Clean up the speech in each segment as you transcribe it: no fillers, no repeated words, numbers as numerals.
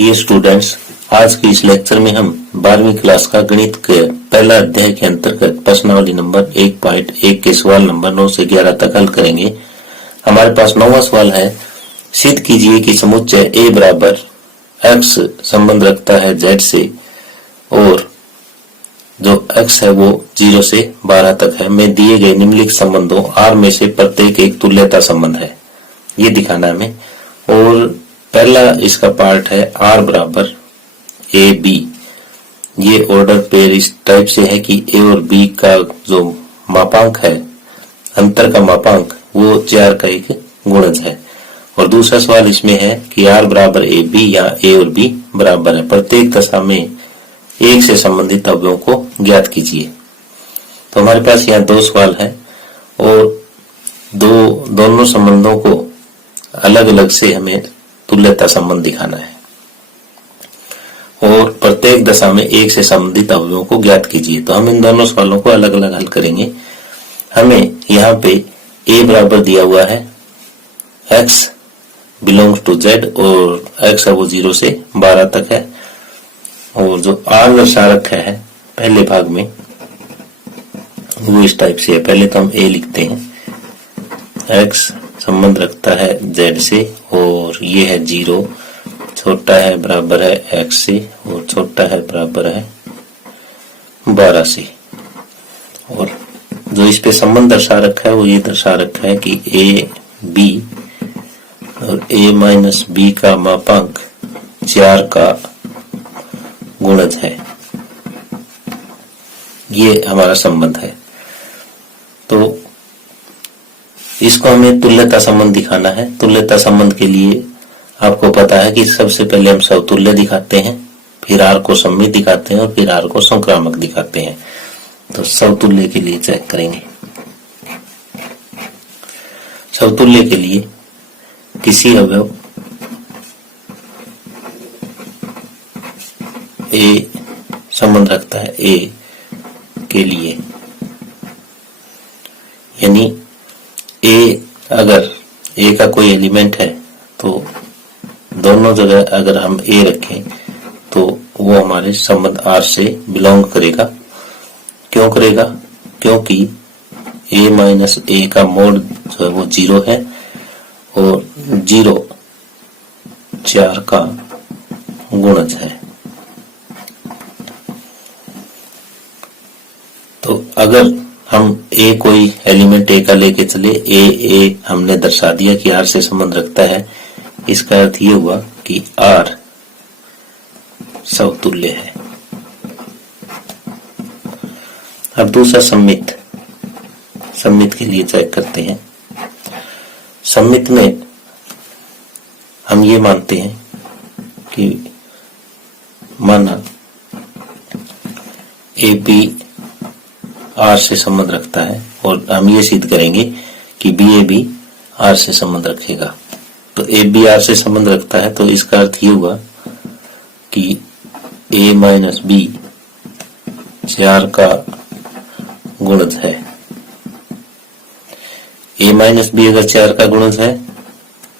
ये स्टूडेंट्स, आज के इस लेक्चर में हम 12वीं क्लास का गणित के पहला अध्याय के अंतर्गत प्रश्नावली नंबर 1.1 के सवाल नंबर 9 से 11 तक हल करेंगे। हमारे पास 9वां सवाल है, सिद्ध कीजिए कि समुच्चय A बराबर x संबंध रखता है z से और जो x है वो 0 से 12 तक है में दिए गए निम्नलिखित संबंधों R में से प्रत्येक एक तुल्यता संबंध है, ये दिखाना हमें। और पहला इसका पार्ट है R बराबर ए बी। ये ऑर्डर पेयर इस टाइप से है कि A और B का जो मापांक है, अंतर का मापांक, वो 4 का एक गुणज है। और दूसरा सवाल इसमें है कि R बराबर ए बी या A और B बराबर है, प्रत्येक दशा में एक से संबंधित अवयवों को ज्ञात कीजिए। तो हमारे पास यहाँ दो सवाल है और दोनों संबंधों को अलग अलग से हमें तुल्यता संबंध दिखाना है और प्रत्येक दशा में एक से संबंधित अवयवों को ज्ञात कीजिए। तो हम इन दोनों सवालों को अलग अलग हल करेंगे। हमें यहाँ पे A बराबर दिया हुआ है x बिलोंग्स टू z और x है वो 0 से 12 तक है। और जो R दर्शा रखा है पहले भाग में वो इस टाइप से है। पहले तो हम A लिखते हैं, x संबंध रखता है z से और ये है 0, छोटा है बराबर है x से और छोटा है बराबर है 12 से। और जो इस पे संबंध दर्शा रखा है वो ये दर्शा रखा है कि a b और a माइनस b का मापांक 4 का गुणज है, ये हमारा संबंध है। तो इसको हमें तुल्यता संबंध दिखाना है। तुल्यता संबंध के लिए आपको पता है कि सबसे पहले हम समतुल्य दिखाते हैं, फिर R को सममित दिखाते हैं और फिर R को संक्रामक दिखाते हैं। तो समतुल्य के लिए चेक करेंगे। समतुल्य के लिए किसी अवयव A संबंध रखता है A के लिए, यानी A अगर A का कोई एलिमेंट है तो दोनों जगह अगर हम A रखें तो वो हमारे संबंध R से बिलोंग करेगा। क्यों करेगा? क्योंकि A माइनस A का मोड जो है वो 0 है और 0 4 का गुणज है। तो अगर हम A कोई एलिमेंट A का लेके चले, A हमने दर्शा दिया कि R से संबंध रखता है, इसका अर्थ ये हुआ कि R समतुल्य है। अब दूसरा सम्मित के लिए चेक करते हैं। सम्मित में हम ये मानते हैं कि माना ए बी R से संबंध रखता है और हम ये सिद्ध करेंगे कि बी ए बी R से संबंध रखेगा। तो ए बी R से संबंध रखता है तो इसका अर्थ ये हुआ कि A माइनस बी 4 का गुणज है। A माइनस बी अगर 4 का गुणज है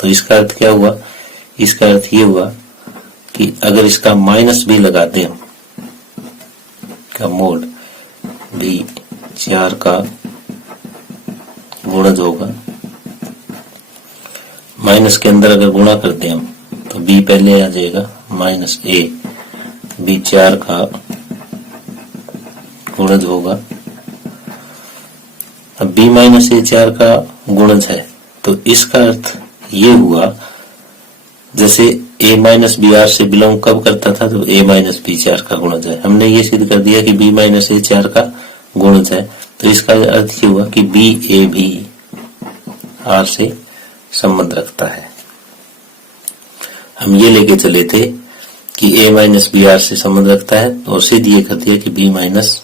तो इसका अर्थ क्या हुआ? इसका अर्थ ये हुआ कि अगर इसका माइनस भी लगा दें हम का मोड भी 4 का गुणज होगा। माइनस के अंदर अगर गुणा करते हैं हम तो b पहले आ जाएगा माइनस a, b 4 का गुणज होगा। अब b माइनस a 4 का गुणज है तो इसका अर्थ ये हुआ, जैसे a माइनस बी R से बिलोंग कब करता था तो a माइनस बी 4 का गुणज है। हमने ये सिद्ध कर दिया कि b माइनस a 4 का गुणज है, तो इसका अर्थ ये हुआ कि b a भी R से संबंध रखता है। हम ये लेके चले थे कि a माइनस बी R से संबंध रखता है और सिद्ध ये कर दिया कि b माइनस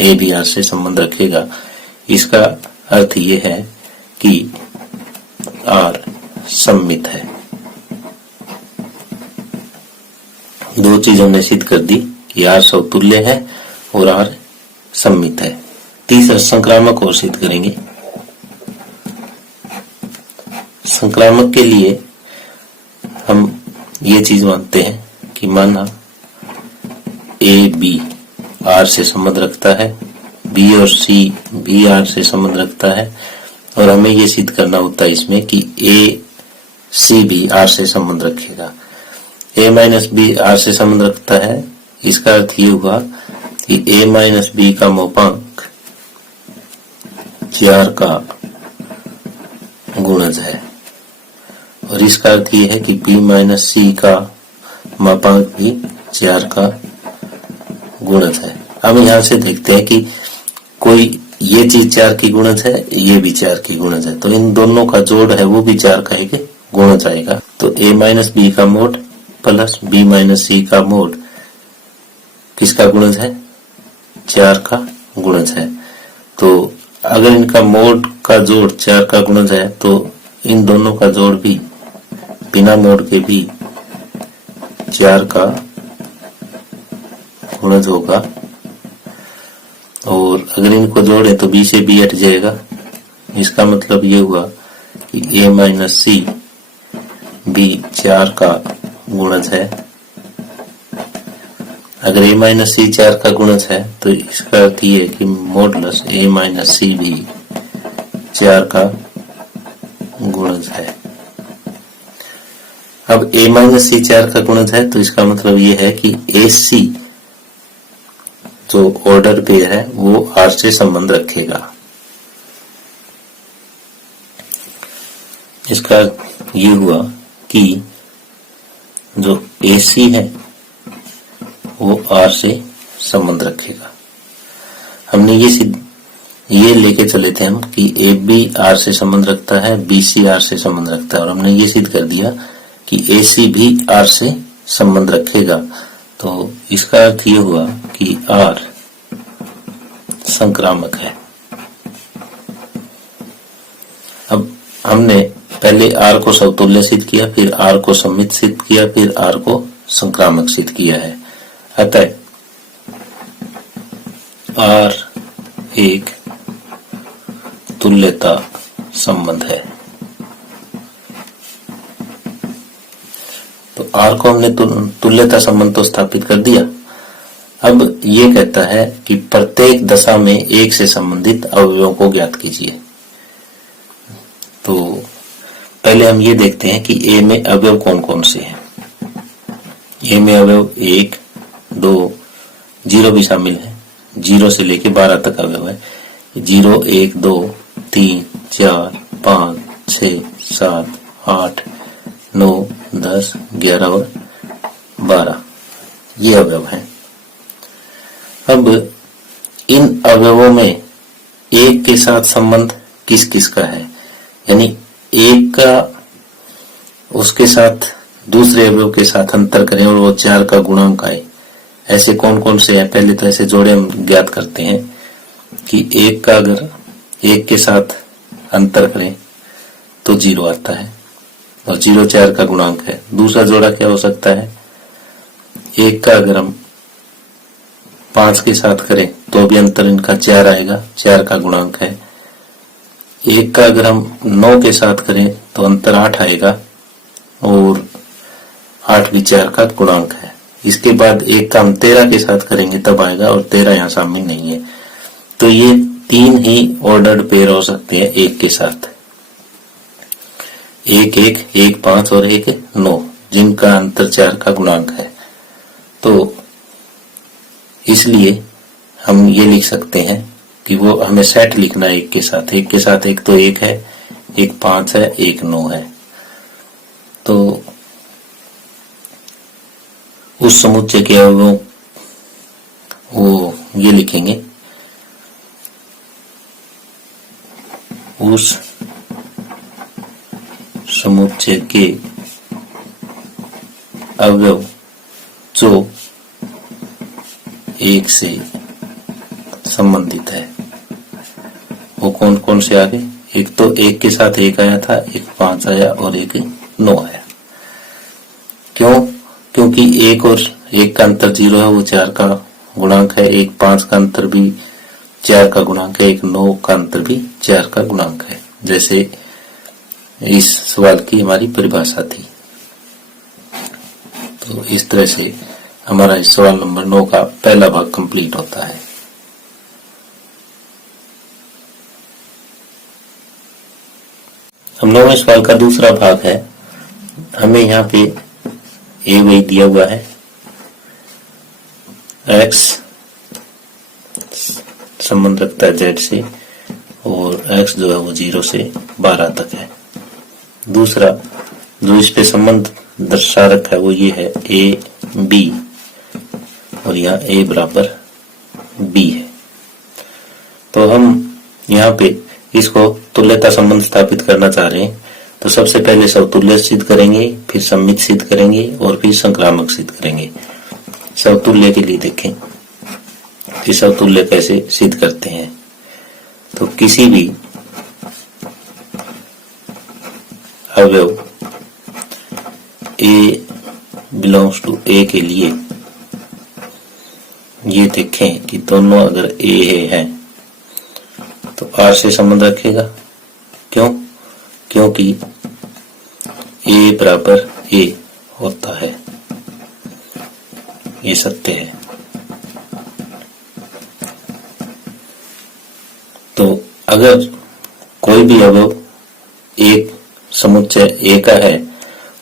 a भी R से संबंध रखेगा। इसका अर्थ ये है कि R सम्मित है। दो चीज हमने सिद्ध कर दी कि R समतुल्य है और R सम्मित है। तीसरा संक्रामक और सिद्ध करेंगे। संक्रामक के लिए हम ये चीज मानते हैं कि कि माना ए बी आर से संबंध रखता है, बी और सी भी आर से संबंध रखता है, और हमें ये सिद्ध करना होता है इसमें कि ए सी भी आर से संबंध रखेगा। ए माइनस बी आर से संबंध रखता है, इसका अर्थ ये हुआ कि ए माइनस बी का मापांक 4 का गुणज है, और इसका अर्थ ये है कि बी माइनस सी का मापांक भी 4 का गुणज है। हम यहाँ से देखते हैं कि कोई ये चीज 4 की गुणज है, ये भी 4 की गुणज है, तो इन दोनों का जोड़ है वो भी 4 का एक गुणज आएगा। तो a माइनस बी का मोड प्लस b माइनस सी का मोड किसका गुणज है? 4 का गुणज है। तो अगर इनका मोड का जोड़ 4 का गुणज है तो इन दोनों का जोड़ भी बिना मोड के भी 4 का गुणज होगा, और अगर इनको जोड़े तो b से b हट जाएगा। इसका मतलब ये हुआ कि a माइनस सी भी 4 का गुणज है। अगर a माइनस सी 4 का गुणज है तो इसका अर्थ ये है कि मॉडुलस a माइनस सी भी 4 का गुणज है। अब a माइनस सी 4 का गुणज है तो इसका मतलब ये है कि ए सी जो ऑर्डर पेयर है वो आर से संबंध रखेगा। इसका ये हुआ कि जो AC है वो R से संबंध रखेगा। हमने ये लेके चले थे हम कि AB R से संबंध रखता है, BC R से संबंध रखता है, और हमने ये सिद्ध कर दिया कि AC भी R से संबंध रखेगा। तो इसका अर्थ ये हुआ कि R संक्रामक है। अब हमने पहले R को समतुल्य सिद्ध किया, फिर R को सम्मित सिद्ध किया, फिर R को संक्रामक सिद्ध किया है। अतः R एक तुल्यता संबंध है। तो R को हमने तुल्यता संबंध तो स्थापित कर दिया। अब ये कहता है कि प्रत्येक दशा में एक से संबंधित अवयवों को ज्ञात कीजिए। तो पहले हम ये देखते हैं कि A में अवयव कौन कौन से हैं। A में अवयव 1, 2, 0 भी शामिल है, 0 से लेके 12 तक अवयव है। 0, 1, 2, 3, 4, 5, 6, 7, 8, 9, 10, 11 और 12 ये अवयव हैं। अब इन अवयवों में एक के साथ संबंध किस किस का है, यानी एक का उसके साथ दूसरे अवयव के साथ अंतर करें और वो 4 का गुणांक आए, ऐसे कौन कौन से हैं। पहले तो ऐसे जोड़े हम ज्ञात करते हैं कि एक का अगर एक के साथ अंतर करें तो 0 आता है, और 0 4 का गुणांक है। दूसरा जोड़ा क्या हो सकता है, एक का अगर हम 5 के साथ करें तो भी अंतर इनका 4 आएगा, 4 का गुणांक है। एक का अगर हम 9 के साथ करें तो अंतर 8 आएगा, और 8 भी 4 का गुणांक है। इसके बाद एक का हम 13 के साथ करेंगे तब आएगा, और 13 यहाँ शामिल नहीं है। तो ये 3 ही ऑर्डर्ड पेयर हो सकते हैं एक के साथ, 1, 1, 1, 5 और 1, 9, जिनका अंतर 4 का गुणांक है। तो इसलिए हम ये लिख सकते हैं कि वो हमें सेट लिखना है एक के साथ एक तो 1 है, 1 5 है, 1 9 है। तो उस समुच्चय के अवयवों वो ये लिखेंगे, उस समुच्चय के अवयव जो एक से संबंधित है वो कौन कौन से आ गए। एक तो 1 के साथ 1 आया था, 1 5 आया और 1 9 आया। क्यों? क्योंकि 1 और 1 का अंतर 0 है, वो 4 का गुणांक है। 1 5 का अंतर भी 4 का गुणांक है, 1 9 का अंतर भी 4 का गुणांक है, जैसे इस सवाल की हमारी परिभाषा थी। तो इस तरह से हमारा इस सवाल नंबर 9 का पहला भाग कंप्लीट होता है। हम 9वें सवाल का दूसरा भाग है। हमें यहाँ पे ए वही दिया हुआ है, एक्स संबंध रखता है जेड से और एक्स जो है वो 0 से 12 तक है। दूसरा जो इस पे संबंध दर्शा रखा है वो ये है ए बी, और यहाँ ए बराबर बी है। तो हम यहाँ पे इसको तुल्यता संबंध स्थापित करना चाह रहे हैं। तो सबसे पहले समतुल्य सिद्ध करेंगे, फिर सम्मित सिद्ध करेंगे और फिर संक्रामक सिद्ध करेंगे। समतुल्य के लिए देखें कि समतुल्य कैसे सिद्ध करते हैं। तो किसी भी अवयव A बिलोंग्स टू A के लिए ये देखें कि दोनों अगर A है तो R से संबंध रखेगा। क्यों? क्योंकि A बराबर A होता है, ये सत्य है। तो अगर कोई भी अवयव एक समुच्चय A का है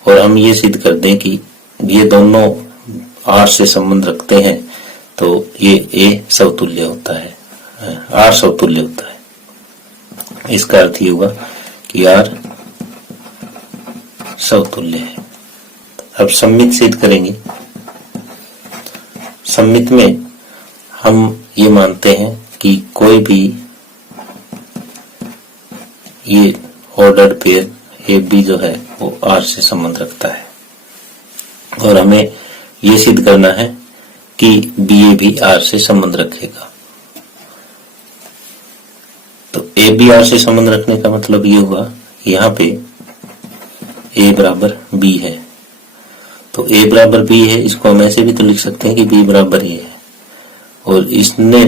और हम ये सिद्ध कर दें कि ये दोनों R से संबंध रखते हैं तो ये A समतुल्य होता है, R समतुल्य होता है। इसका अर्थ ये हुआ कि R समतुल्य है। अब सम्मित सिद्ध करेंगे। सम्मित में हम ये मानते हैं कि कोई भी ये ऑर्डर्ड पेयर ए बी जो है वो आर से संबंध रखता है, और हमें ये सिद्ध करना है कि बी ए भी आर से संबंध रखेगा। तो ए बी आर से संबंध रखने का मतलब ये हुआ यहाँ पे ए बराबर बी है। तो ए बराबर बी है, इसको हम ऐसे भी तो लिख सकते हैं कि बी बराबर ए है। और इसने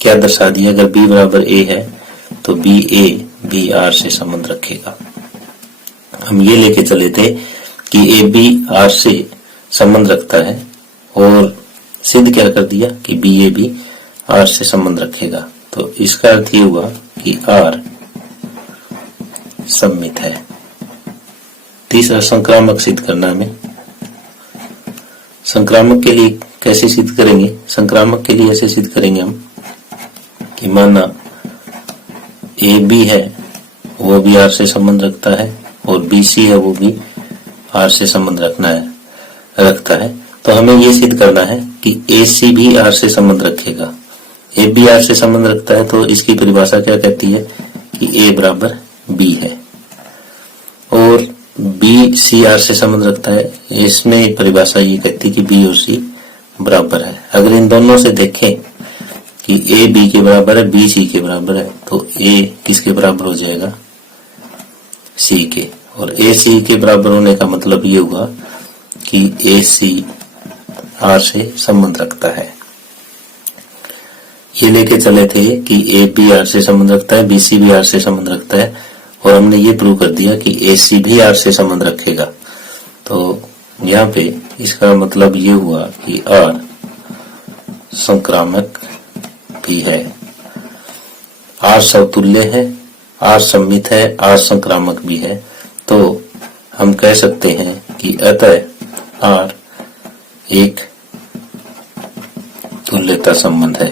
क्या दर्शा दिया, अगर बी बराबर ए है तो बी ए भी आर से संबंध रखेगा। हम ये लेके चले थे कि ए बी आर से संबंध रखता है, और सिद्ध क्या कर दिया कि बी ए भी आर से संबंध रखेगा। तो इसका अर्थ ये हुआ कि आर सम्मित है। तीसरा संक्रामक सिद्ध करना हमें। संक्रामक के लिए कैसे सिद्ध करेंगे? संक्रामक के लिए ऐसे सिद्ध करेंगे हम कि माना ए बी है वो भी आर से संबंध रखता है, और बी सी है वो भी आर से संबंध रखता है। तो हमें ये सिद्ध करना है कि ए सी भी आर से संबंध रखेगा। ए बी आर से संबंध रखता है तो इसकी परिभाषा क्या कहती है कि ए बराबर बी है, और बी सी आर से संबंध रखता है, इसमें परिभाषा ये कहती है कि बी और सी बराबर है। अगर इन दोनों से देखें कि ए बी के बराबर है, बी सी के बराबर है, तो ए किसके बराबर हो जाएगा? सी के। और ए सी के बराबर होने का मतलब ये हुआ कि ए सी आर से संबंध रखता है। ये लेके चले थे कि ए बी आर से संबंध रखता है, बी सी भी आर से संबंध रखता है, और हमने ये प्रूव कर दिया कि ए सी भी आर से संबंध रखेगा। तो यहाँ पे इसका मतलब ये हुआ कि आर संक्रामक भी है, आर समतुल्य है, आर सम्मित है, आर संक्रामक भी है। तो हम कह सकते हैं कि अतः आर एक तुल्यता संबंध है।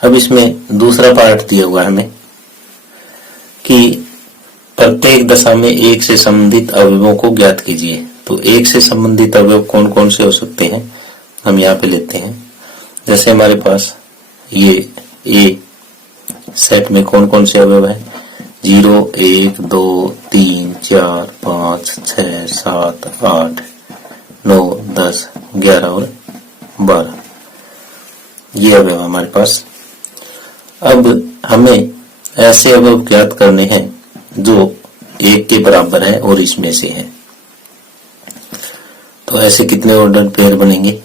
अब इसमें दूसरा पार्ट दिया हुआ है हमें कि प्रत्येक दशा में एक से संबंधित अवयवों को ज्ञात कीजिए। तो एक से संबंधित अवयव कौन कौन से हो सकते हैं हम यहाँ पे लेते हैं। जैसे हमारे पास ये ए सेट में कौन कौन से अवयव है? 0 1 2 3 4 5 6 7 8 9 10 11 और 12 ये अवयव हमारे पास। अब हमें ऐसे अवयव ज्ञात करने हैं जो 1 के बराबर है और इसमें से है। तो ऐसे कितने ऑर्डर पेयर बनेंगे?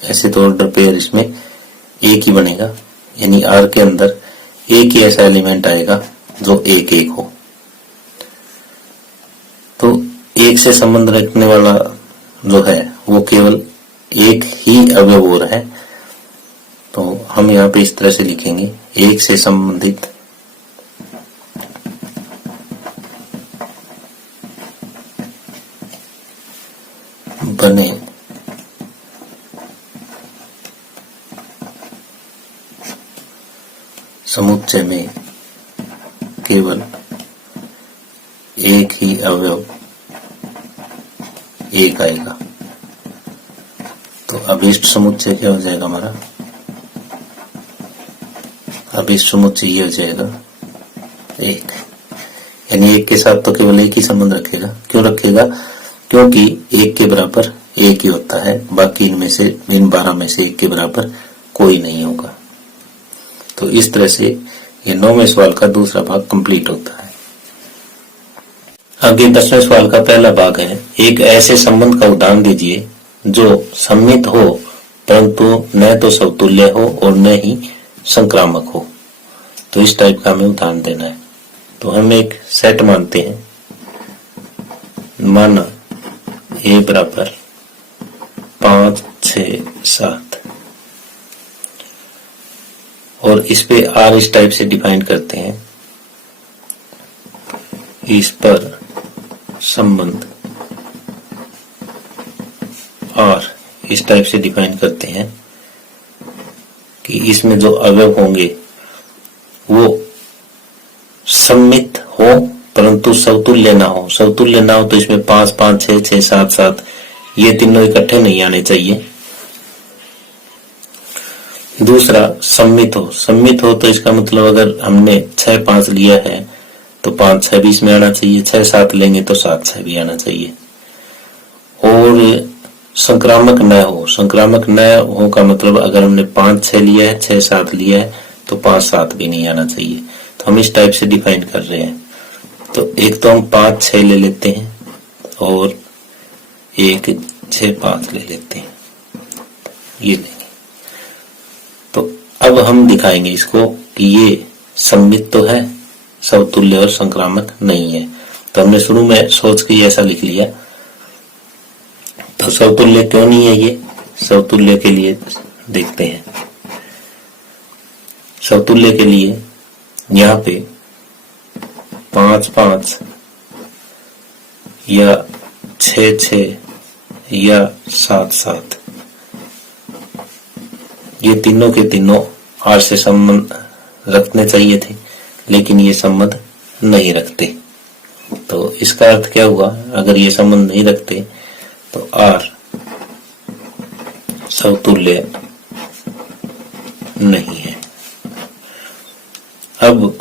ऐसे तो ऑर्डर पेयर इसमें एक ही बनेगा, यानी आर के अंदर एक ही ऐसा एलिमेंट आएगा जो 1 1 हो। एक से संबंध रखने वाला जो है वो केवल एक ही अव्यव है। तो हम यहाँ पे इस तरह से लिखेंगे, एक से संबंधित बने समुच्चय में केवल एक ही अवयव एक आएगा। तो अभिष्ट समुच्चय क्या हो जाएगा हमारा? अभिष्ट समुच्चय ये हो जाएगा एक, यानी एक के साथ तो केवल एक ही संबंध रखेगा। क्यों रखेगा? क्योंकि एक के बराबर एक ही होता है, बाकी इनमें से इन 12 में से एक के बराबर कोई नहीं होगा। तो इस तरह से ये 9वें सवाल का दूसरा भाग कंप्लीट होता है। अब ये 10वें सवाल का पहला भाग है, एक ऐसे संबंध का उदाहरण दीजिए जो सम्मित हो परंतु न तो समतुल्य हो और न ही संक्रामक हो। तो इस टाइप का हमें उदाहरण देना है। तो हम एक सेट मानते हैं, माना ए बराबर 5, 6, 7 और इस पे आर इस टाइप से डिफाइन करते हैं, इस पर संबंध और इस टाइप से डिफाइन करते हैं कि इसमें जो अवयव होंगे वो सम्मित हो परंतु समतुल्य ना हो। समतुल्य ना हो तो इसमें 5, 5, 6, 6, 7, 7 ये तीनों इकट्ठे नहीं आने चाहिए। दूसरा सम्मित हो। सम्मित हो तो इसका मतलब अगर हमने 6, 5 लिया है तो 5, 6 भी इसमें आना चाहिए, 6, 7 लेंगे तो 7, 6 भी आना चाहिए। और संक्रामक न हो। संक्रामक न हो का मतलब अगर हमने 5, 6 लिया है, 6, 7 लिया है तो 5, 7 भी नहीं आना चाहिए। तो हम इस टाइप से डिफाइन कर रहे हैं। तो एक तो हम 5, 6 ले लेते हैं और एक 6, 5 ले लेते हैं, ये लेंगे। तो अब हम दिखाएंगे इसको कि ये सम्मित तो है, समतुल्य और संक्रामक नहीं है। तो हमने शुरू में सोच के ऐसा लिख लिया। तो समतुल्य क्यों नहीं है? ये समतुल्य के लिए देखते हैं। समतुल्य के लिए यहाँ पे 5, 5 या 6, 6 या 7, 7 ये तीनों के तीनों आर से संबंध रखने चाहिए थे, लेकिन ये संबंध नहीं रखते। तो इसका अर्थ क्या हुआ? अगर ये संबंध नहीं रखते तो आर समतुल्य नहीं है। अब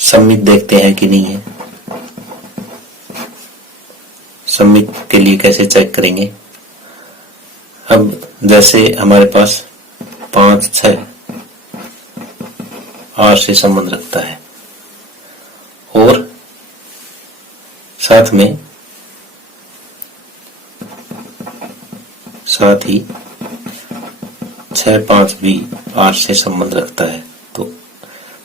सम्मित देखते हैं कि नहीं है। सम्मित के लिए कैसे चेक करेंगे? अब जैसे हमारे पास 5, 6 आर से संबंध रखता है और साथ ही 6, 5 भी आर से संबंध रखता है। तो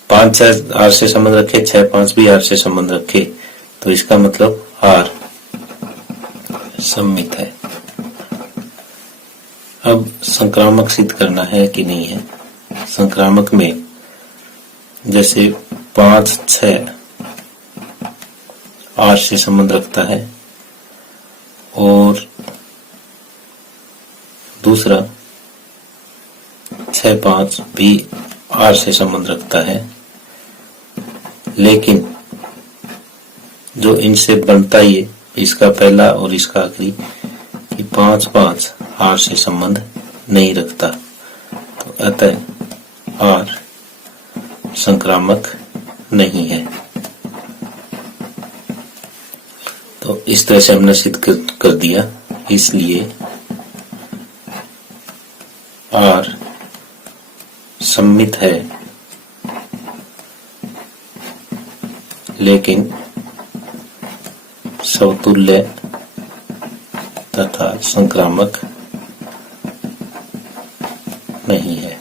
5, 6 आर से संबंध रखे, 6, 5 भी आर से संबंध रखे, तो इसका मतलब आर सम्मित है। अब संक्रामक सिद्ध करना है कि नहीं है। संक्रामक में जैसे 5, 6 आर से संबंध रखता है और दूसरा 6, 5 भी आर से संबंध रखता है, लेकिन जो इनसे बनता ये इसका पहला और इसका आखिरी कि 5, 5 आर से संबंध नहीं रखता। तो अतः आर संक्रामक नहीं है। तो इस तरह से हमने सिद्ध कर दिया। इसलिए आर सम्मित है लेकिन समतुल्य तथा संक्रामक नहीं है।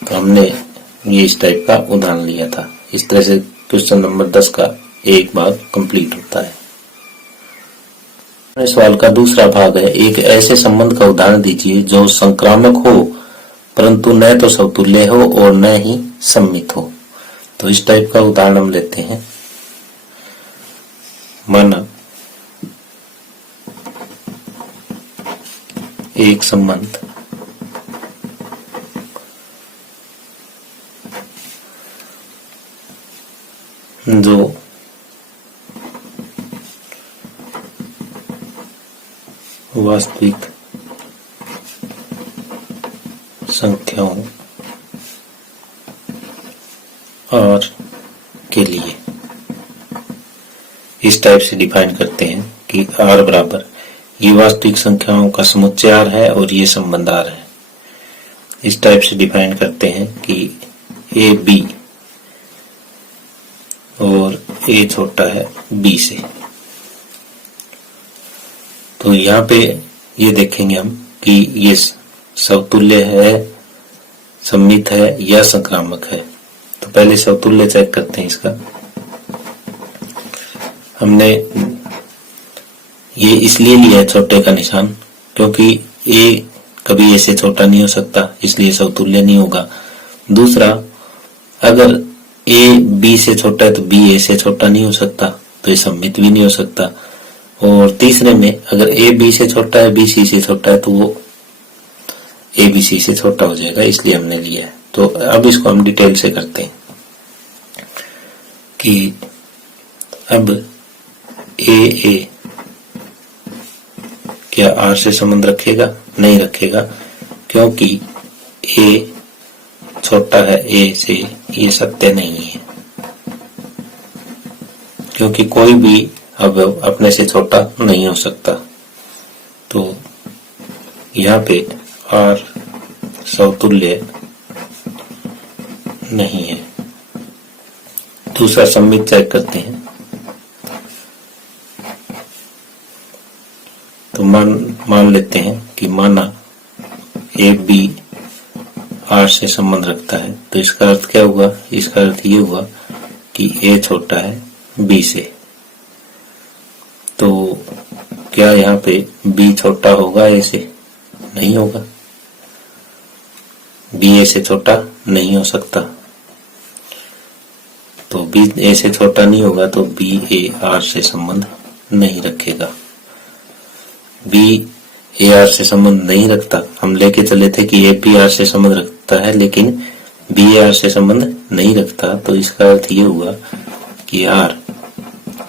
तो हमने ये इस टाइप का उदाहरण लिया था। इस तरह से क्वेश्चन नंबर 10 का एक भाग कंप्लीट होता है। सवाल का दूसरा भाग है, एक ऐसे संबंध का उदाहरण दीजिए जो संक्रामक हो परंतु न तो समतुल्य हो और न ही सम्मित हो। तो इस टाइप का उदाहरण हम लेते हैं। माना एक संबंध जो वास्तविक संख्याओं R के लिए इस टाइप से डिफाइन करते हैं कि R बराबर ये वास्तविक संख्याओं का समुच्चय R है और ये संबंध R है। इस टाइप से डिफाइन करते हैं कि A B और A छोटा है B से। तो यहाँ पे ये देखेंगे हम कि ये समतुल्य है, सम्मित है या संक्रामक है। तो पहले समतुल्य चेक करते हैं इसका। हमने ये इसलिए लिया है छोटे का निशान क्योंकि A कभी A से छोटा नहीं हो सकता, इसलिए समतुल्य नहीं होगा। दूसरा, अगर A B से छोटा है तो B A से छोटा नहीं हो सकता, तो ये सम्मित भी नहीं हो सकता। और तीसरे में अगर A B से छोटा है, B C से छोटा है तो वो A B C से छोटा हो जाएगा, इसलिए हमने लिया है। तो अब इसको हम डिटेल से करते हैं कि अब A क्या R से संबंध रखेगा? नहीं रखेगा, क्योंकि A छोटा है A से, ये सत्य नहीं है, क्योंकि कोई भी अब अपने से छोटा नहीं हो सकता। तो यहाँ पे R समतुल्य नहीं है। दूसरा सम्मित चेक करते हैं। तो मान लेते हैं कि माना A B R से संबंध रखता है, तो इसका अर्थ क्या हुआ? इसका अर्थ ये हुआ कि A छोटा है B से। तो क्या यहाँ पे B छोटा होगा A से? नहीं होगा। B A से छोटा नहीं हो सकता, तो B A से छोटा नहीं होगा तो B A R से संबंध नहीं रखेगा। B A R से संबंध नहीं रखता, हम लेके चले थे कि A B R से संबंध रखता है, लेकिन B A R से संबंध नहीं रखता। तो इसका अर्थ ये हुआ कि R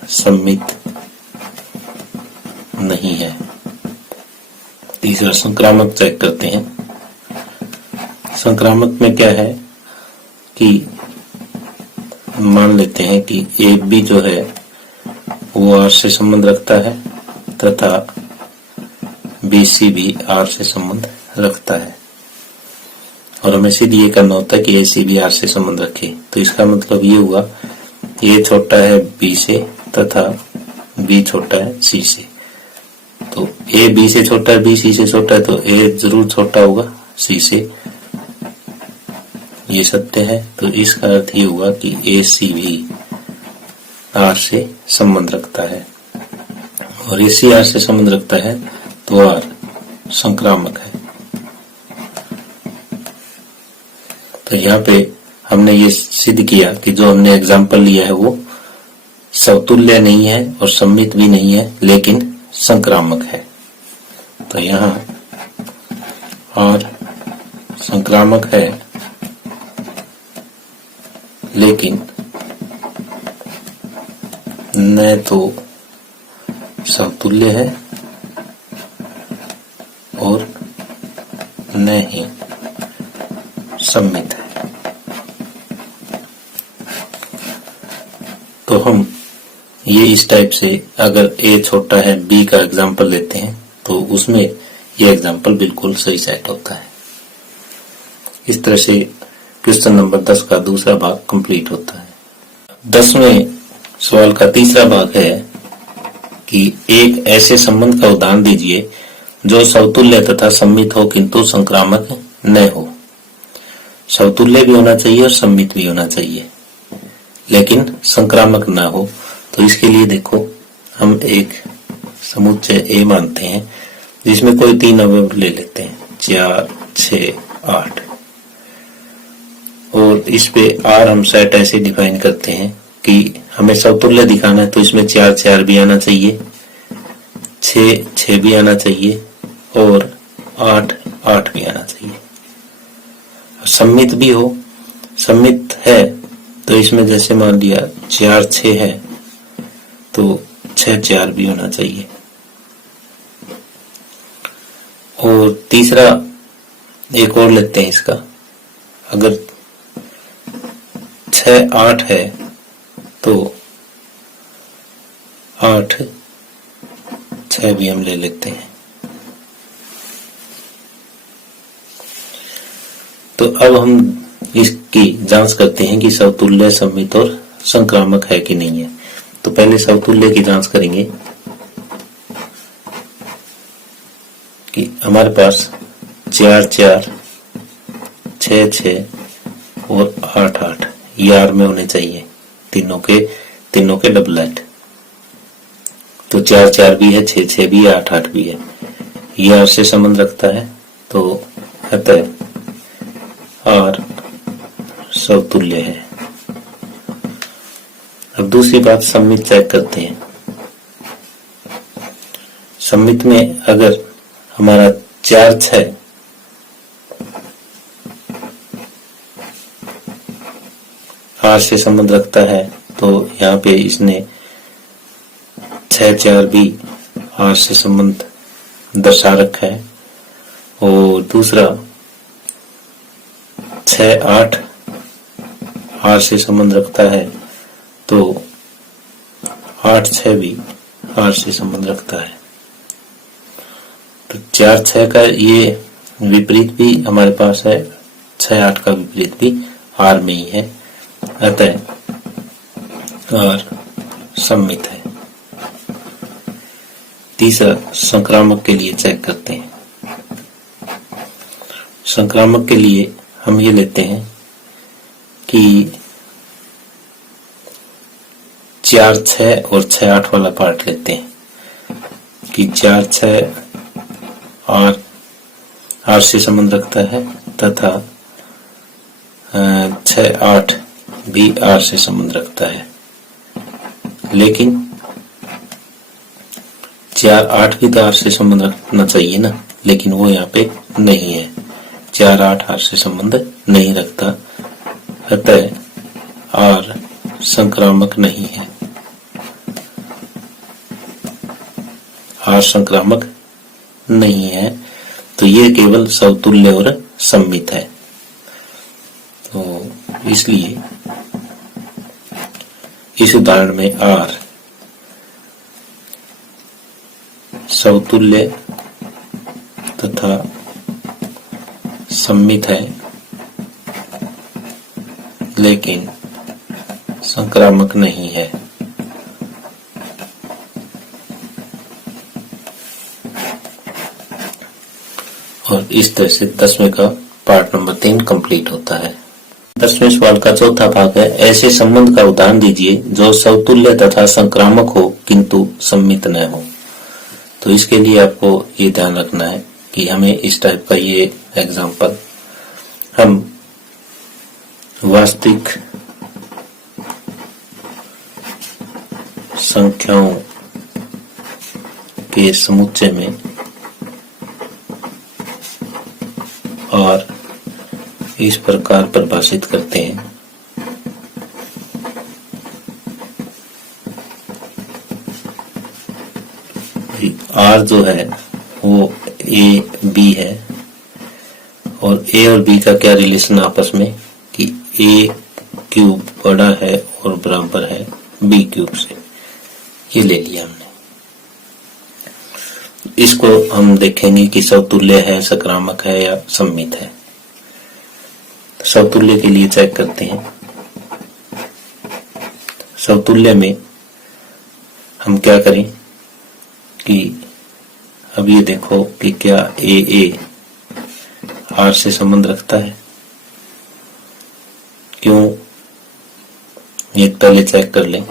सम्मित नहीं है। तीसरा संक्रामक चेक करते हैं। संक्रामक में क्या है कि मान लेते हैं कि A B जो है वो R से संबंध रखता है तथा B C भी R से संबंध रखता है, और हमें सीधे ये करना होता है कि A C भी R से संबंध रखे। तो इसका मतलब ये हुआ A छोटा है B से तथा B छोटा है C से। तो A B से छोटा है, B C से छोटा है, तो A जरूर छोटा होगा C से, ये सत्य है। तो इसका अर्थ ये हुआ कि A C भी R से संबंध रखता है, और A C R से संबंध रखता है तो R संक्रामक है। तो यहाँ पे हमने ये सिद्ध किया कि जो हमने एग्जाम्पल लिया है वो समतुल्य नहीं है और सम्मित भी नहीं है, लेकिन संक्रामक है। तो यहाँ R संक्रामक है, लेकिन न तो समतुल्य है और न ही सम्मित है। तो हम ये इस टाइप से अगर A छोटा है B का एग्जाम्पल लेते हैं तो उसमें ये एग्जाम्पल बिल्कुल सही सेट होता है। इस तरह से क्वेश्चन नंबर 10 का दूसरा भाग कंप्लीट होता है। 10वें सवाल का तीसरा भाग है कि एक ऐसे संबंध का उदाहरण दीजिए जो समतुल्य तथा सम्मित हो किंतु संक्रामक न हो। समतुल्य भी होना चाहिए और सम्मित भी होना चाहिए, लेकिन संक्रामक न हो। तो इसके लिए देखो हम एक समुच्चय ए मानते हैं जिसमें कोई 3 अवयव ले लेते हैं, 4, 6, 8, और इस पे आर हम सेट ऐसे डिफाइन करते हैं कि हमें समतुल्य दिखाना है तो इसमें 4, 4 भी आना चाहिए, 6, 6 भी आना चाहिए और 8, 8 भी आना चाहिए। सम्मित भी हो, सम्मित है तो इसमें जैसे मान लिया 4, 6 है तो 6, 4 भी होना चाहिए। और तीसरा एक और लेते हैं इसका, अगर 6, 8 है तो 8, 6 भी हम ले लेते हैं। तो अब हम इसकी जांच करते हैं कि समतुल्य, सम्मित और संक्रामक है कि नहीं है। तो पहले समतुल्य की जांच करेंगे कि हमारे पास 4, 4, 6, 6 और 8, 8 ये आर में होने चाहिए, तीनों के डबलेट। तो 4, 4 भी है, 6, 6 भी है, 8, 8 भी है, ये आर से संबंध रखता है। तो अतः आर समतुल्य है। अब दूसरी बात सम्मित चेक करते हैं। सम्मित में अगर हमारा 4, 6 आर से संबंध रखता है तो यहाँ पे इसने 6, 4 भी आर से संबंध दर्शा रखा है। और दूसरा 6, 8 आर से संबंध रखता है तो 8, 6 भी आर से संबंध रखता है। तो 4, 6 का ये विपरीत भी हमारे पास है, 6, 8 का विपरीत भी आर में ही है, अतः आर सम्मित है। तीसरा संक्रामक के लिए चेक करते हैं। संक्रामक के लिए हम ये लेते हैं कि 4, 6 और 6, 8 वाला पार्ट लेते हैं कि 4, 6 आर से संबंध रखता है तथा 6, 8 भी आर से संबंध रखता है। लेकिन 4, 8 भी तो आर से संबंध रखना चाहिए ना, लेकिन वो यहाँ पे नहीं है। 4, 8 आर से संबंध नहीं रखता, अतः आर संक्रामक नहीं है। आर संक्रामक नहीं है तो ये केवल समतुल्य और सम्मित है। तो इसलिए इस उदाहरण में आर समतुल्य तथा सम्मित है लेकिन संक्रामक नहीं है। और इस तरह से 10वें का पार्ट नंबर 3 कंप्लीट होता है। 10वें सवाल का चौथा भाग है, ऐसे संबंध का उदाहरण दीजिए जो समतुल्य तथा संक्रामक हो किंतु सम्मित न हो। तो इसके लिए आपको ये ध्यान रखना है कि हमें इस टाइप का ये एग्जाम्पल हम वास्तविक संख्याओं के समुच्चय में और इस प्रकार परिभाषित करते हैं। आर जो है वो ए बी है और ए और बी का क्या रिलेशन आपस में कि ए क्यूब बड़ा है और बराबर है बी क्यूब से, ये ले लिया हमने। इसको हम देखेंगे कि समतुल्य है, संक्रामक है या सम्मित है। समतुल्य के लिए चेक करते हैं। समतुल्य में हम क्या करें कि अब ये देखो कि क्या ए आर से संबंध रखता है, क्यों ये पहले चेक कर लें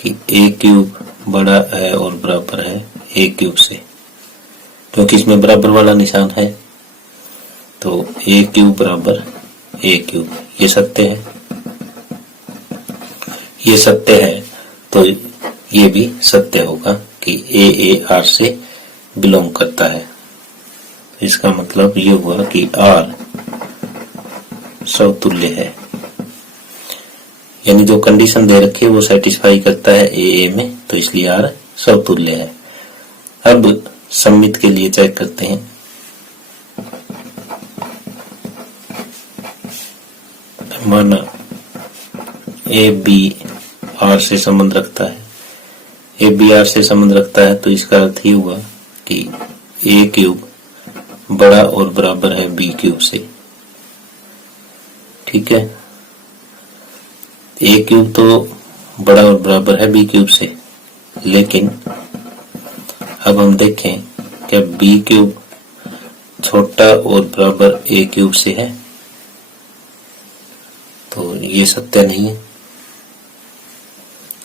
कि ए क्यूब बड़ा है और बराबर है ए क्यूब से, क्योंकि इसमें बराबर वाला निशान है। तो ए क्यूब बराबर ए क्यूब, ये सत्य है, ये सत्य है। तो ये भी सत्य होगा कि ए आर से बिलोंग करता है। इसका मतलब ये हुआ कि आर समतुल्य है, यानी जो कंडीशन दे रखी है वो सेटिस्फाई करता है ए में, तो इसलिए आर समतुल्य है। अब सममित के लिए चेक करते हैं। माना ए बी आर से संबंध रखता है, ए बी आर से संबंध रखता है, तो इसका अर्थ ये हुआ कि ए क्यूब बड़ा और बराबर है बी क्यूब से। ठीक है, ए क्यूब तो बड़ा और बराबर है बी क्यूब से, लेकिन अब हम देखें क्या बी क्यूब छोटा और बराबर ए क्यूब से है? तो ये सत्य नहीं है।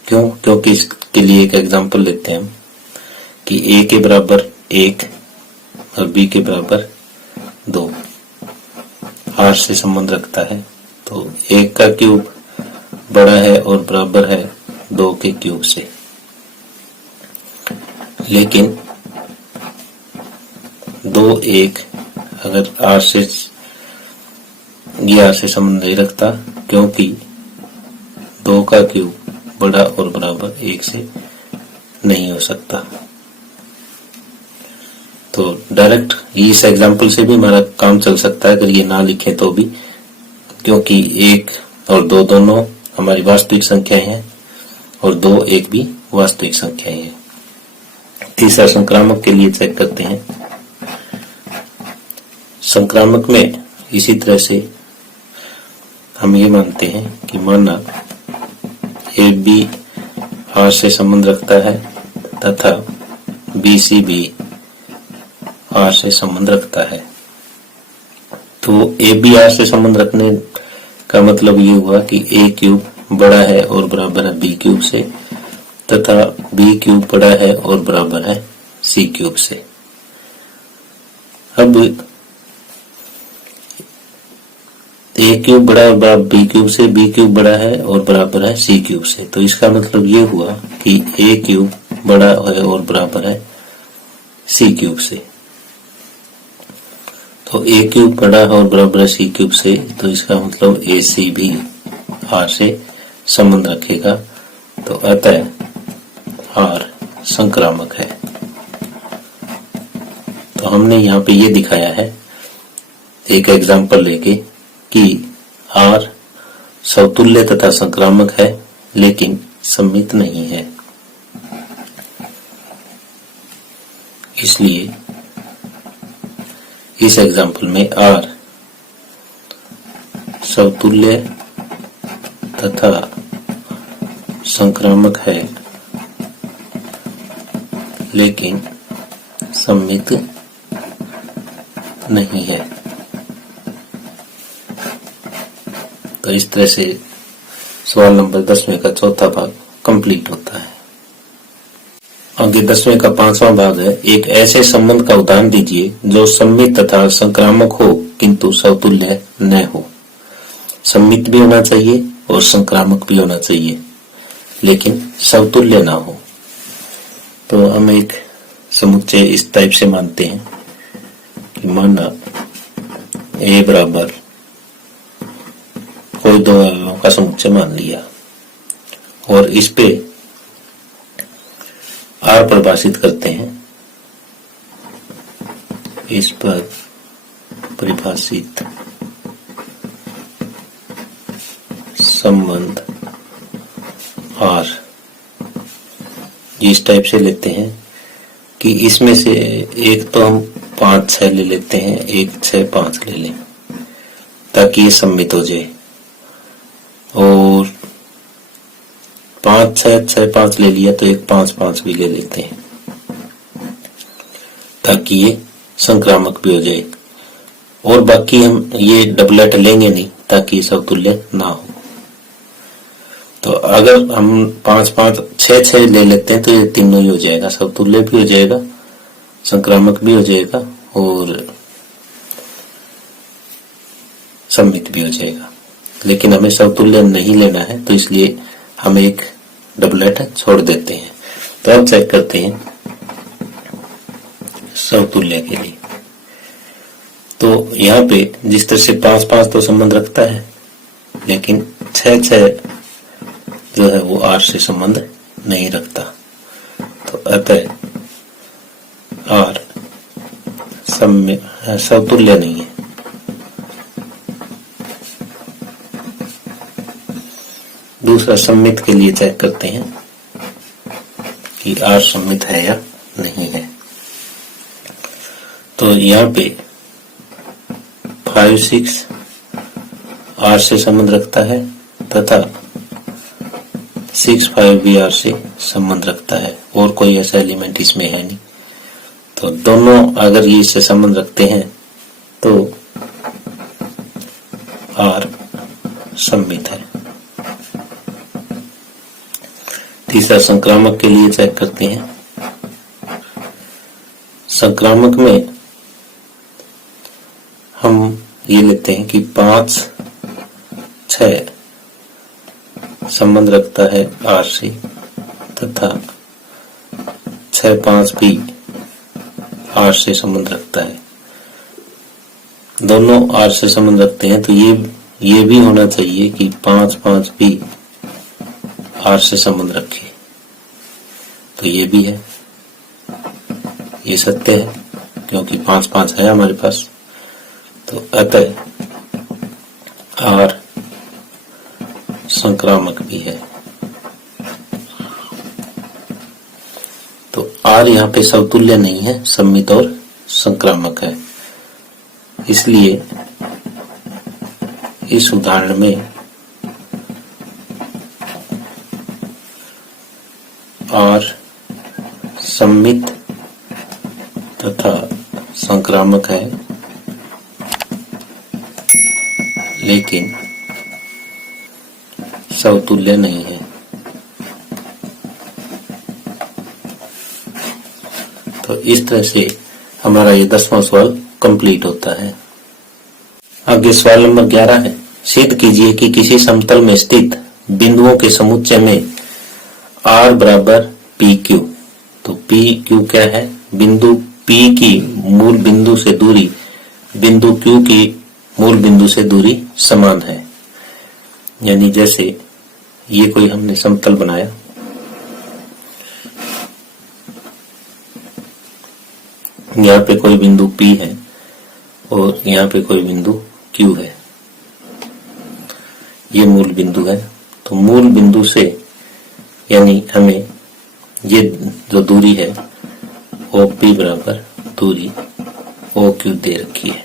क्यों? क्योंकि इसके लिए एक एग्जांपल लेते हैं हम कि ए के बराबर 1 और बी के बराबर 2 आर से संबंध रखता है। तो 1 का क्यूब बड़ा है और बराबर है 2 के क्यूब से, लेकिन 2 1 अगर आर से संबंध नहीं रखता, क्योंकि 2 का क्यूब बड़ा और बराबर 1 से नहीं हो सकता। तो डायरेक्ट इस एग्जांपल से भी हमारा काम चल सकता है अगर ये ना लिखे तो भी, क्योंकि 1 और 2 दोनों हमारी वास्तविक संख्याएं हैं और 2 1 भी वास्तविक संख्याएं हैं। तीसरा संक्रामक के लिए चेक करते हैं। संक्रामक में इसी तरह से हम ये मानते हैं कि माना ए बी आर से संबंध रखता है तथा बी सी भी आर से संबंध रखता है। तो ए बी आर से संबंध रखने का मतलब ये हुआ कि ए क्यूब बड़ा है और बराबर है बी क्यूब से तथा बी क्यूब बड़ा है और बराबर है सी क्यूब से। अब ए क्यूब बड़ा है बी क्यूब से, बी क्यूब बड़ा है और बराबर है सी क्यूब से, तो इसका मतलब ये हुआ कि ए क्यूब बड़ा है और बराबर है सी क्यूब से। तो ए क्यूब बड़ा है और बराबर है सी क्यूब से, तो इसका मतलब ए सी भी आर से संबंध रखेगा। तो अतः आर संक्रामक है। तो हमने यहाँ पे ये दिखाया है एक एग्जांपल लेके कि आर समतुल्य तथा संक्रामक है लेकिन सममित नहीं है। इसलिए इस एग्जांपल में आर समतुल्य तथा संक्रामक है लेकिन सममित नहीं है। तो इस तरह से सवाल नंबर 10वें का चौथा भाग कंप्लीट होता है। आगे 10वें का 5वां भाग है, एक ऐसे संबंध का उदाहरण दीजिए जो सममित तथा संक्रामक हो किंतु समतुल्य न हो। सममित भी होना चाहिए और संक्रामक भी होना चाहिए लेकिन समतुल्य ना हो। तो हम एक समुच्चय इस टाइप से मानते हैं कि माना ए बराबर कोई दो अवयवों का समुच्चय मान लिया और इस पे आर परिभाषित करते हैं। इस पर परिभाषित संबंध आर इस टाइप से लेते हैं कि इसमें से एक तो हम 5 6 ले लेते हैं, एक 6 5 ले लें ताकि ये सम्मित हो जाए, और 5 6 6 5 ले लिया तो एक 5 5 भी ले लेते हैं ताकि ये संक्रामक भी हो जाए, और बाकी हम ये डबलेट लेंगे नहीं ताकि समतुल्य ना हो। तो अगर हम 5 5 6 6 ले लेते हैं तो ये तीनों ही हो जाएगा, समतुल्य भी हो जाएगा, संक्रामक भी हो जाएगा और सममित भी हो जाएगा। लेकिन हमें समतुल्य नहीं लेना है तो इसलिए हम एक डबलेट छोड़ देते हैं। तो अब चेक करते हैं समतुल्य के लिए। तो यहाँ पे जिस तरह से 5 5 तो संबंध रखता है, लेकिन 6 6 जो है वो 8 से संबंध नहीं रखता। तो अतः R समतुल्य नहीं है। दूसरा सममित के लिए चेक करते हैं कि R सममित है या नहीं है। तो यहाँ पे 5 6 R से संबंध रखता है तथा 6 5 भी R से संबंध रखता है और कोई ऐसा एलिमेंट इसमें है नहीं। तो दोनों अगर ये इससे संबंध रखते हैं तो R सममित है। तीसरा संक्रामक के लिए चेक करते हैं। संक्रामक में हम ये लेते हैं कि 5 6 संबंध रखता है R से तथा 6 5 भी R से संबंध रखता है। दोनों R से संबंध रखते हैं तो ये भी होना चाहिए कि 5 5 भी R से संबंध रखे। तो ये भी है, ये सत्य है क्योंकि 5 5 है हमारे पास। तो अतः R संक्रामक भी है। तो R यहाँ पे समतुल्य नहीं है, सममित और संक्रामक है। इसलिए इस उदाहरण में R सममित तथा संक्रामक है, लेकिन समतुल्य नहीं है। तो इस तरह से हमारा ये 10वां सवाल कंप्लीट होता है। आगे सवाल नंबर 11 है। सिद्ध कीजिए कि किसी समतल में स्थित बिंदुओं के समुच्चय में R बराबर PQ। तो PQ क्या है? बिंदु P की मूल बिंदु से दूरी बिंदु Q की मूल बिंदु से दूरी समान है। यानी जैसे ये कोई हमने समतल बनाया, यहाँ पे कोई बिंदु P है और यहाँ पे कोई बिंदु Q है, ये मूल बिंदु है। तो मूल बिंदु से यानी हमें ये जो दूरी है OP बराबर दूरी OQ दे रखी है।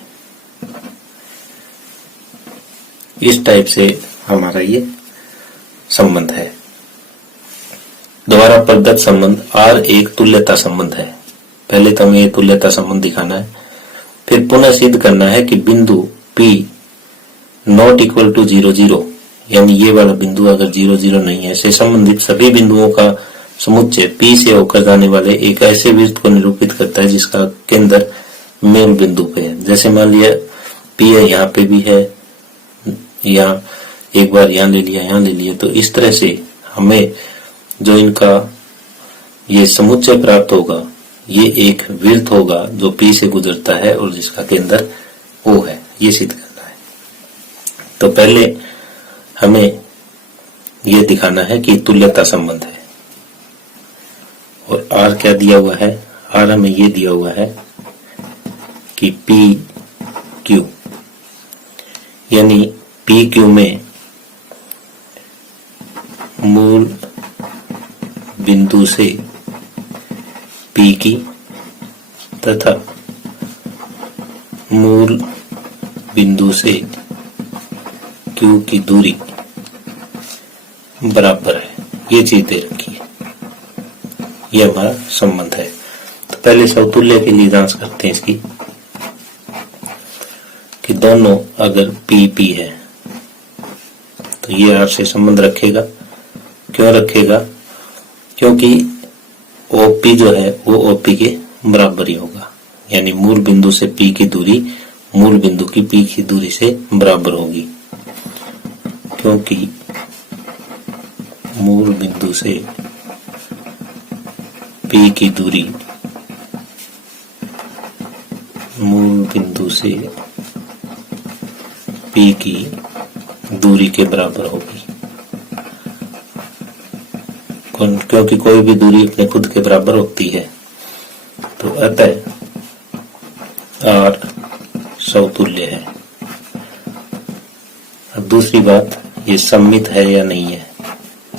इस टाइप से हमारा ये संबंध है। द्वारा प्रदत्त संबंध R एक तुल्यता संबंध है। पहले तो हमें ये तुल्यता संबंध दिखाना है, फिर पुनः सिद्ध करना है कि बिंदु P नॉट इक्वल टू 0 0 यानी ये वाला बिंदु अगर 0 0 नहीं है से संबंधित सभी बिंदुओं का समुच्चय P से होकर जाने वाले एक ऐसे वृत्त को निरूपित करता है जिसका केंद्र मूल बिंदु पे है। जैसे मान लिया P है, यहाँ पे भी है, यहाँ एक बार यहाँ ले लिया, यहाँ ले लिया। तो इस तरह से हमें जो इनका ये समुच्चय प्राप्त होगा, ये एक वृत्त होगा जो P से गुजरता है और जिसका केंद्र O है। ये सिद्ध करना है। तो पहले हमें ये दिखाना है कि तुल्यता संबंध है। और R क्या दिया हुआ है? R हमें ये दिया हुआ है कि PQ यानी PQ में मूल बिंदु से P की तथा मूल बिंदु से Q की दूरी बराबर है। ये चीज दे रखी है, ये हमारा संबंध है। तो पहले समतुल्य के लिए जांच करते हैं इसकी कि दोनों अगर P P है तो ये R से संबंध रखेगा क्यों रखेगा? क्योंकि OP जो है वो OP के बराबर ही होगा, यानी मूल बिंदु से P की दूरी मूल बिंदु की P की दूरी से बराबर होगी, क्योंकि मूल बिंदु से P की दूरी मूल बिंदु से P की दूरी के बराबर होगी, क्योंकि कोई भी दूरी अपने खुद के बराबर होती है। तो अतः R समतुल्य है। अब दूसरी बात, ये सममित है या नहीं है।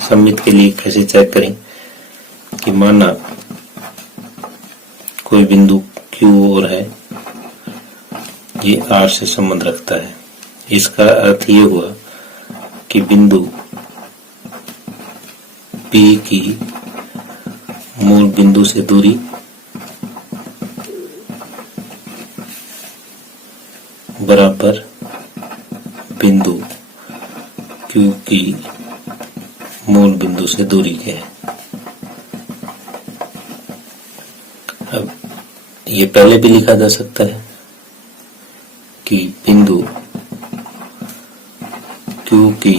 सममित के लिए कैसे चेक करें कि माना कोई बिंदु Q और है, ये R से संबंध रखता है। इसका अर्थ ये हुआ कि बिंदु P की मूल बिंदु से दूरी बराबर बिंदु Q की मूल बिंदु से दूरी के है। अब ये पहले भी लिखा जा सकता है कि बिंदु Q की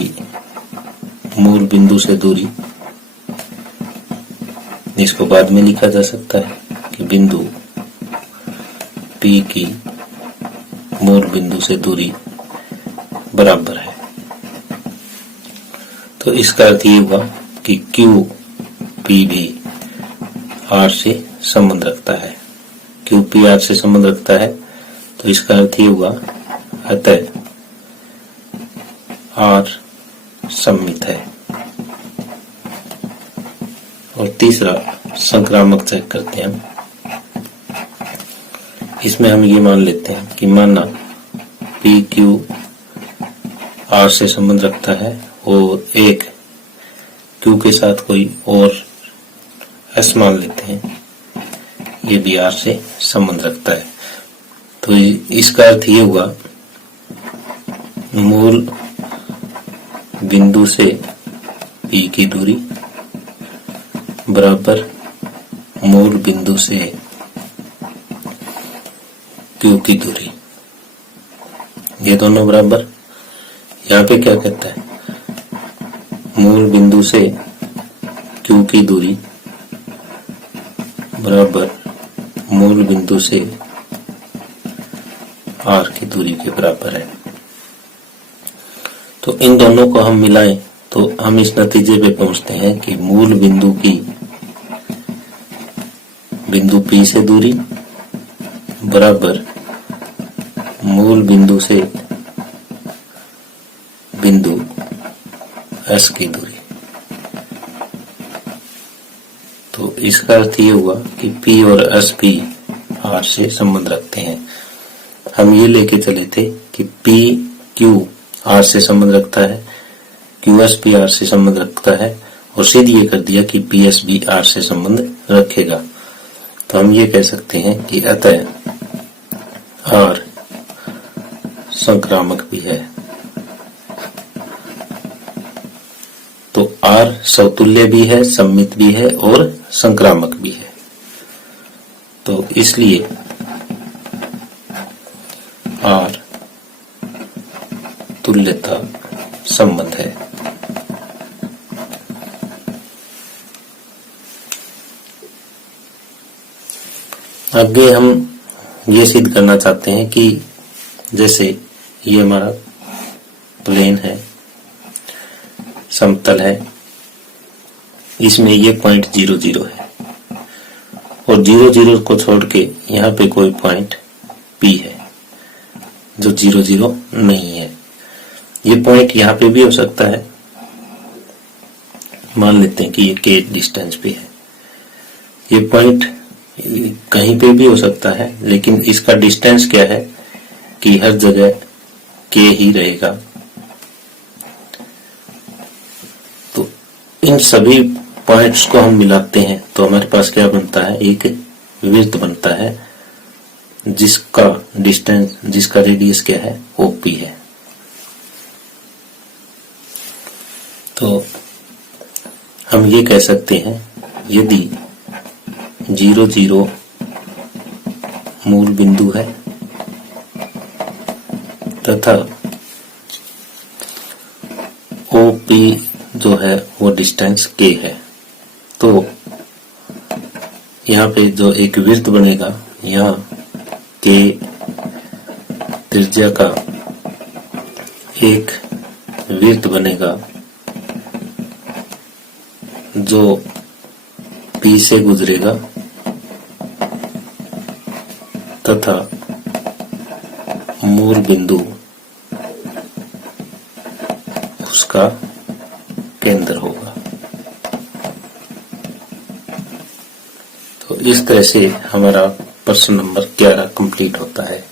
मूल बिंदु से दूरी, इसको बाद में लिखा जा सकता है कि बिंदु P की मूल बिंदु से दूरी बराबर है। तो इसका अर्थ ये हुआ कि QP भी R से संबंध रखता है। QP R से संबंध रखता है, तो इसका अर्थ ये हुआ अतः R सममित है। और तीसरा संक्रामक चेक करते हैं हम। इसमें हम ये मान लेते हैं कि माना PQ R से संबंध रखता है और एक Q के साथ कोई और S मान लेते हैं, ये भी R से संबंध रखता है। तो इसका अर्थ ये हुआ मूल बिंदु से P की दूरी बराबर मूल बिंदु से Q की दूरी, ये दोनों बराबर। यहाँ पे क्या कहता है, मूल बिंदु से Q की दूरी बराबर मूल बिंदु से R की दूरी के बराबर है। तो इन दोनों को हम मिलाएं तो हम इस नतीजे पे पहुंचते हैं कि मूल बिंदु की बिंदु P से दूरी बराबर मूल बिंदु से बिंदु S की दूरी। तो इसका अर्थ ये हुआ कि P और S भी R से संबंध रखते हैं। हम ये लेके चले थे कि PQ R से संबंध रखता है, QS भी R से संबंध रखता है, और सिद्ध ये कर दिया कि PS भी R से संबंध रखेगा। तो हम ये कह सकते हैं कि अतः R संक्रामक भी है। तो R समतुल्य भी है, सममित भी है और संक्रामक भी है। तो इसलिए R तुल्यता संबंध है। आगे हम ये सिद्ध करना चाहते हैं कि जैसे ये हमारा प्लेन है, समतल है, इसमें ये पॉइंट 0 0 है और 0 0 को छोड़ के यहाँ पे कोई पॉइंट P है जो 0 0 नहीं है। ये पॉइंट यहाँ पे भी हो सकता है, मान लेते हैं कि ये K डिस्टेंस पे है। ये पॉइंट कहीं पे भी हो सकता है, लेकिन इसका डिस्टेंस क्या है कि हर जगह K ही रहेगा। तो इन सभी पॉइंट्स को हम मिलाते हैं तो हमारे पास क्या बनता है, एक वृत्त बनता है जिसका डिस्टेंस, जिसका रेडियस क्या है, OP है। तो हम ये कह सकते हैं यदि 0 0 मूल बिंदु है तथा OP जो है वो डिस्टेंस K है, तो यहाँ पे जो एक वृत्त बनेगा, यहाँ K त्रिज्या का एक वृत्त बनेगा जो P से गुजरेगा तथा मूल बिंदु उसका केंद्र होगा। तो इस तरह से हमारा प्रश्न नंबर 11 कंप्लीट होता है।